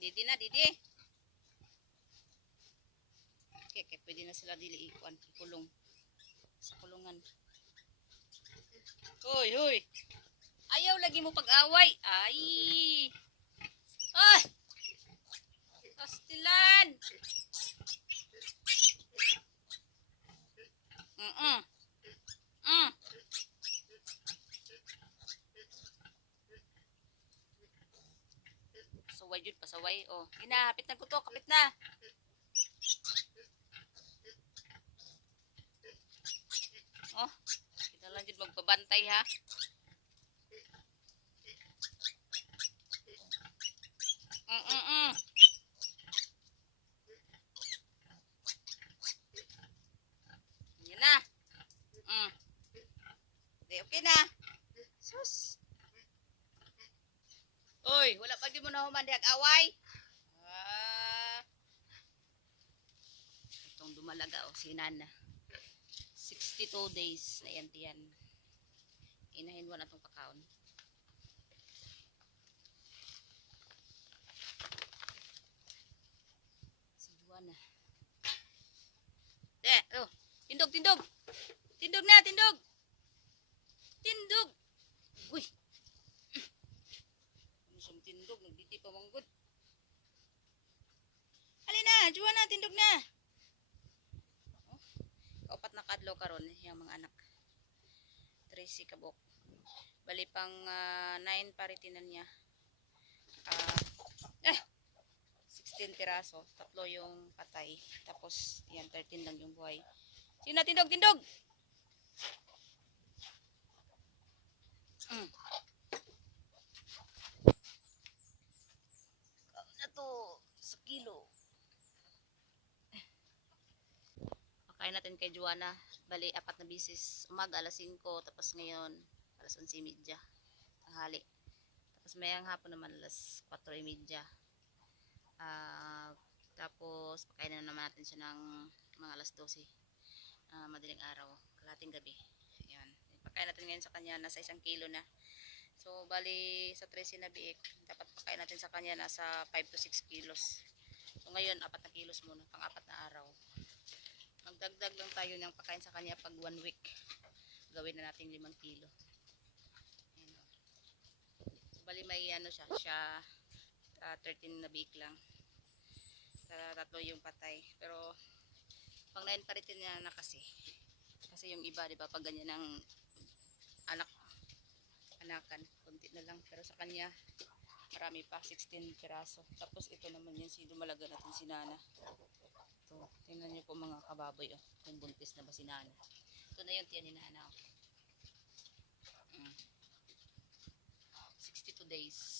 didi na, didi. Okay, okay, pwede na sila dili ikuan, ikulong. Sa kulungan. Hoy, hoy. Ayaw lagi mo pag-away. Ay. Ay. Pastilan. Mm-mm. Mm. Saway jud pasaway. Oh, hinahapit na ko to, kapit na. Oh, kita lang jud magpabantay ha. Mm mm mm. Yan na. Mm. Okay na. Sus. Oy, wala pa di mo na humandi ag away. Ah. Itong dumalaga o si Nana. 62 days na yan tiyan. Inahin mo na itong pakaon. Si Juana. De, oh. Tindog, tindog. Tindog na, tindog. Tindog. Uy. Ano siyang tindog? Nagdidi pa manggod. Alin na, Juana, tindog na. Oh, kaupat na kadlaw karon yung mga anak. Tracy kabok. Bali pang 9 paritinan niya. Ah, eh, 16 piraso. Tatlo yung patay. Tapos, yan, 13 lang yung buhay. Sino na, tindog, tindog! Mm. Na to sa kilo. Pakain natin kay Juana. Bali, apat na bisis. Umaga, alas 5. Tapos ngayon, alas 11.30. Tanghali. Tapos mayang hapon naman, alas 4.30. Ah, tapos, pakain na naman natin siya ng mga alas 12. Ah, madaling araw. Kalating gabi. Ayan. Pakain natin ngayon sa kanya, nasa isang kilo na. So, bali, sa 13 na biik, dapat pakain natin sa kanya nasa 5 to 6 kilos. So, ngayon, apat na kilos muna, pang apat na araw magdagdag lang tayo ng pagkain sa kanya pag one week. Gawin na natin limang kilo. Ayan o. Bali may ano siya, siya ah, 13 na week lang. Sa tatlo yung patay. Pero pang 9 pa rin niya na kasi. Kasi yung iba, di ba, pag ganyan ng anak, anakan, konti na lang. Pero sa kanya, marami pa, 16 piraso. Tapos ito naman yan, si dumalaga natin si Nana. Tingnan niyo po mga kababoy, oh, kung buntis na ba si Nana. Ito na yung tiyan ni Nana. Oh. Mm. 62 days.